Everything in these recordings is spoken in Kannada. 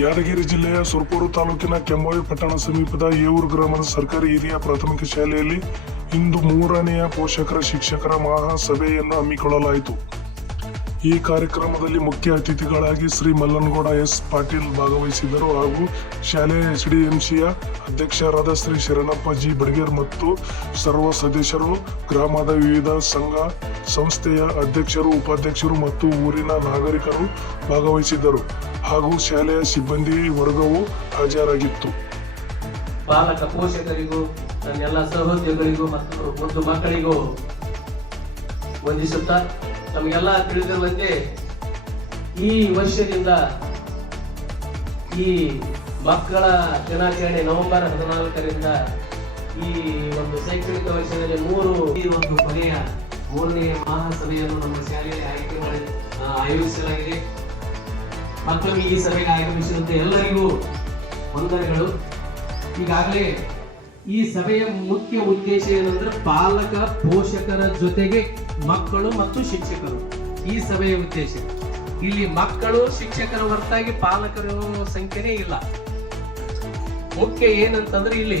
ಯಾದಗಿರಿ ಜಿಲ್ಲೆಯ ಸುರಪುರ ತಾಲೂಕಿನ ಕೆಂಬಾವಿ ಪಟ್ಟಣ ಸಮೀಪದ ಏವೂರು ಗ್ರಾಮದ ಸರ್ಕಾರಿ ಹಿರಿಯ ಪ್ರಾಥಮಿಕ ಶಾಲೆಯಲ್ಲಿ ಇಂದು 3ನೇ ಪೋಷಕರ ಶಿಕ್ಷಕರ ಮಹಾಸಭೆಯನ್ನು ಹಮ್ಮಿಕೊಳ್ಳಲಾಯಿತು. ಈ ಕಾರ್ಯಕ್ರಮದಲ್ಲಿ ಮುಖ್ಯ ಅತಿಥಿಗಳಾಗಿ ಶ್ರೀ ಮಲ್ಲನಗೌಡ ಎಸ್ ಪಾಟೀಲ್ ಭಾಗವಹಿಸಿದ್ದರು ಹಾಗೂ ಶಾಲೆಯ ಎಸ್ಡಿಎಂಸಿಯ ಅಧ್ಯಕ್ಷರಾದ ಶ್ರೀ ಶರಣಪ್ಪ ಜಿ ಬಡಗೇರ್ ಮತ್ತು ಸರ್ವ ಸದಸ್ಯರು, ಗ್ರಾಮದ ವಿವಿಧ ಸಂಘ ಸಂಸ್ಥೆಯ ಅಧ್ಯಕ್ಷರು, ಉಪಾಧ್ಯಕ್ಷರು ಮತ್ತು ಊರಿನ ನಾಗರಿಕರು ಭಾಗವಹಿಸಿದ್ದರು ಹಾಗೂ ಶಾಲೆಯ ಸಿಬ್ಬಂದಿ ವರ್ಗವು ಹಾಜರಾಗಿತ್ತು. ಪಾಲಕ ಪೋಷಕರಿಗೂ ನನ್ನೆಲ್ಲ ಸಹೋದ್ಯೋಗಿಗಳಿಗೂ ಮತ್ತು ಮುದ್ದು ಮಕ್ಕಳಿಗೂ ವಂದಿಸುತ್ತಾ, ನಮಗೆಲ್ಲ ತಿಳಿದಿರುವಂತೆ ಈ ವರ್ಷದಿಂದ ಈ ಮಕ್ಕಳ ದಿನಾಚರಣೆ ನವೆಂಬರ್ 14ರಿಂದ ಈ ಒಂದು ಶೈಕ್ಷಣಿಕ ವರ್ಷದಲ್ಲಿ ಕೊನೆಯ 3ನೇ ಮಹಾಸಭೆಯನ್ನು ನಮ್ಮ ಶಾಲೆಯಲ್ಲಿ ಆಯೋಜಿಸಲಾಗಿದೆ. ಮತ್ತೊಮ್ಮೆ ಈ ಸಭೆಗೆ ಆಗಮಿಸಿದಂತೆ ಎಲ್ಲರಿಗೂ ವಂದನೆಗಳು. ಈಗಾಗಲೇ ಈ ಸಭೆಯ ಮುಖ್ಯ ಉದ್ದೇಶ ಏನಂದ್ರೆ ಪಾಲಕ ಪೋಷಕರ ಜೊತೆಗೆ ಮಕ್ಕಳು ಮತ್ತು ಶಿಕ್ಷಕರು. ಈ ಸಭೆಯ ಉದ್ದೇಶ ಇಲ್ಲಿ ಮಕ್ಕಳು ಶಿಕ್ಷಕರ ಹೊರತಾಗಿ ಪಾಲಕರ ಸಂಖ್ಯೆನೇ ಇಲ್ಲ. ಮುಖ್ಯ ಏನಂತಂದ್ರೆ ಇಲ್ಲಿ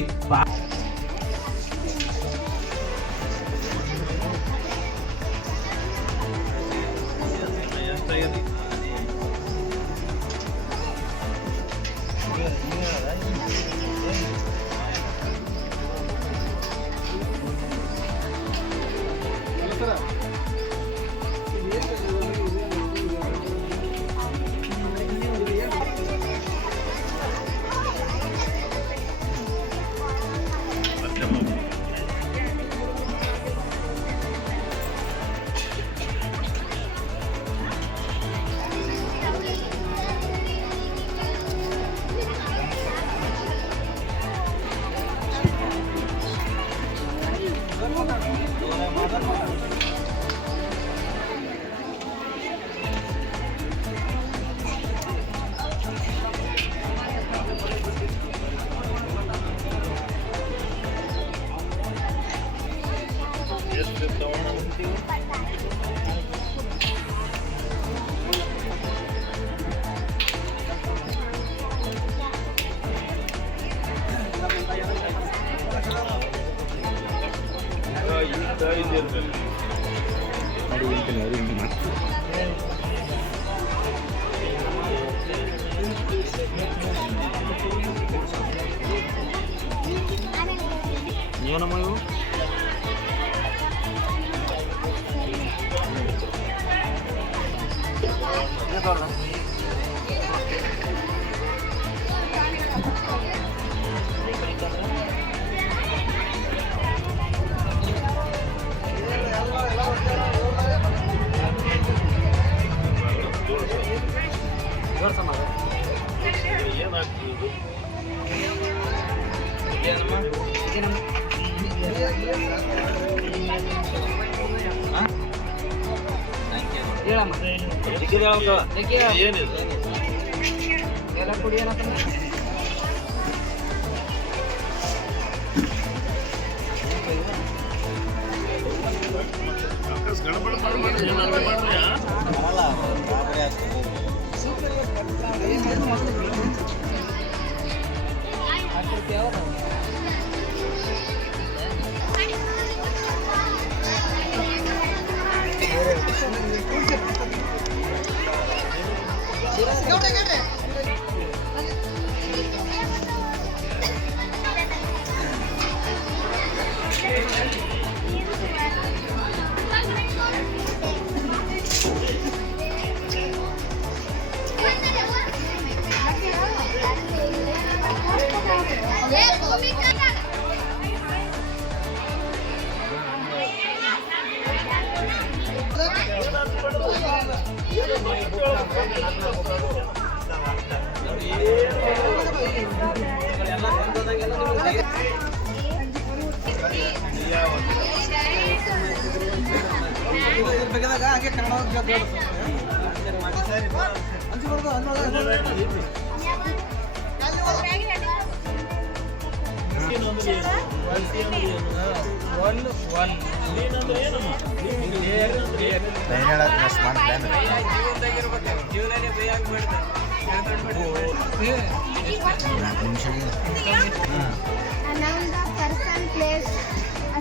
ನಮ್ದು ಪರ್ಸನ್ ಪ್ಲೇಸ್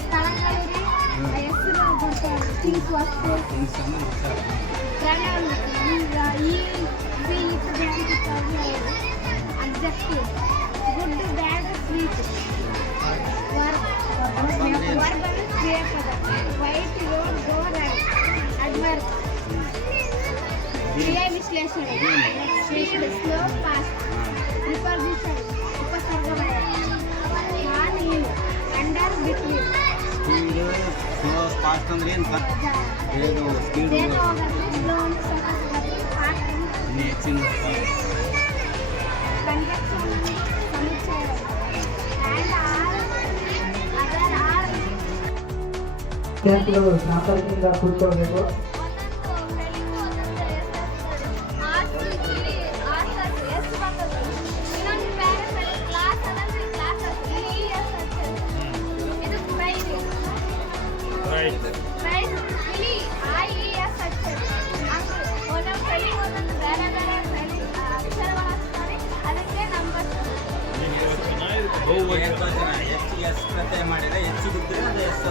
ಸ್ಥಳಗಳಲ್ಲಿ ಹೆಸರು ಬರ್ತಾರೆ ಥಿಂಗ್ಸ್ ವಸ್ತು ಪ್ರಣಾಮ ಈಗ objective good bad sweet verb ಕ್ರಿಯಾಪದ wait road go write adverb ಕ್ರಿಯಾ ವಿಶ್ಲೇಷಣೆ ಸ್ಲೋ ಫಾಸ್ಟ್ ಪ್ರಿಪೋಸಿಷನ್ ಉಪಸರ್ಗಮಯ ನಾನು ನೀನು under between speed slow fast ಅಂದ್ರೆ ಏನು ಇದು ಸ್ಪೀಡ್ ಬೇಗ ಹೋಗುತ್ತೆ ಸ್ಲೋ ಅಂದ್ರೆ ಸ್ವಲ್ಪ ಫಾಸ್ಟ್ ಅಂದ್ರೆ ಹೆಚ್ಚಿನ ಕಂಜಕ್ಷನ್ ಸಮುಚ್ಚಯ ಆ್ಯಂಡ್ ಅದರ್ ಆಲ್ ವಿದ್ಯಾರ್ಥಿಗಳು ಸಾಂಪ್ರದಾಯಿಕ ಕೂತ್ಕೊಳ್ಬೇಕು. ಹೆಚ್ಚಿಗೆ ಎಸ್ ಪ್ರತ್ಯಯ ಮಾಡಿದ್ರೆ ಹೆಚ್ಚಿಗಿದ್ರೆ ಅದು ಎಸ್